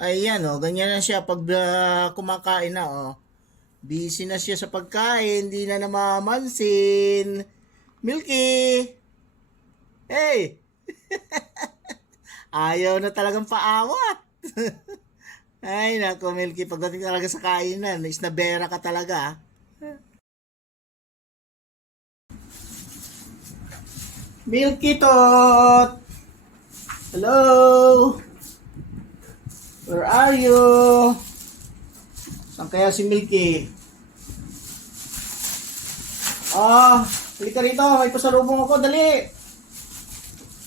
Ayan, oh, ganyan na siya pag kumakain na, oh. Busy na siya sa pagkain, hindi na namamansin. Milky! Hey! Ayaw na talagang paawat. Ay, nako, Milky, pagdating talaga sa kainan, isnabera ka talaga. Milky Tot! Hello! Where are you? Saan kaya si Milky? Halika rito. May pasalubong ako. Dali.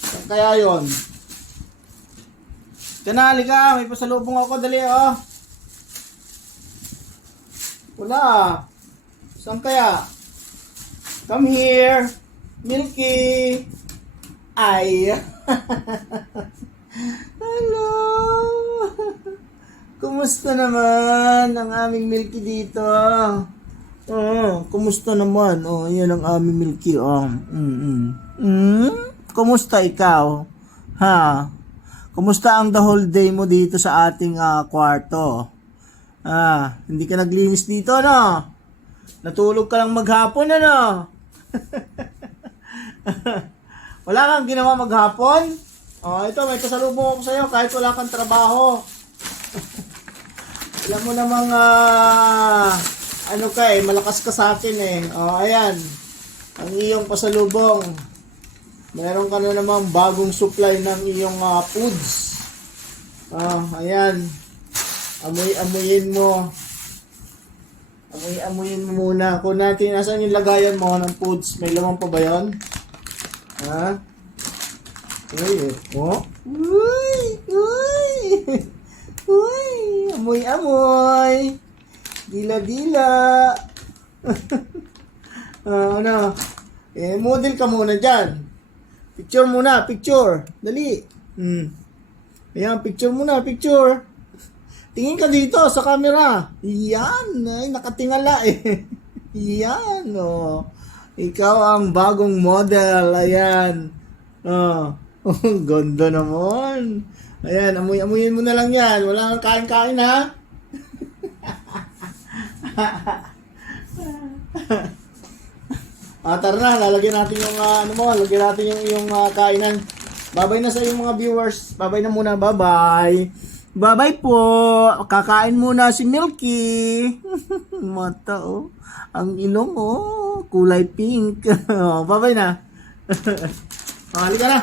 Saan kaya yon? Diyan na, halika. May pasalubong ako. Dali, oh. Wala. Saan kaya? Come here. Milky. Ay. Hello. Kumusta naman ang aming Milky dito? Kumusta naman? Yan ang aming Milky, Kumusta ikaw? Ha? Kumusta ang the whole day mo dito sa ating kwarto? Hindi ka naglinis dito, no? Natulog ka lang maghapon, ano? Wala kang ginawa maghapon? Ito, may pasalubong ako sa'yo kahit wala kang trabaho. Alam mo namang, malakas ka sa akin eh. Ayan. Ang iyong pasalubong. Meron ka na namang bagong supply ng iyong foods. Ayan. Amuyin mo. Amuyin mo muna. Kung natin, nasaan yung lagayan mo ng foods? May lamang pa ba yun? Uy. Uy. Amoy. Dila. Ano? Model ka muna dyan. Picture muna, picture. Dali. Ayan, picture muna, picture. Tingin ka dito sa camera. Yan. Ay, nakatingala eh. Yan, Ikaw ang bagong model. Ayan. Ang ganda naman. Ayan, amuyin mo na lang yan. Wala kang kain-kain, ha? Tara na, lalagyan natin yung lagyan natin yung kainan. Bye-bye na sa iyong mga viewers. Bye-bye na muna, bye-bye. Bye-bye po. Kakain muna si Milky. Mata, Ang ilong, kulay pink. Bye-bye na. Halika na.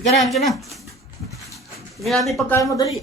Halika na. Tingnan natin pagkain mo, dali.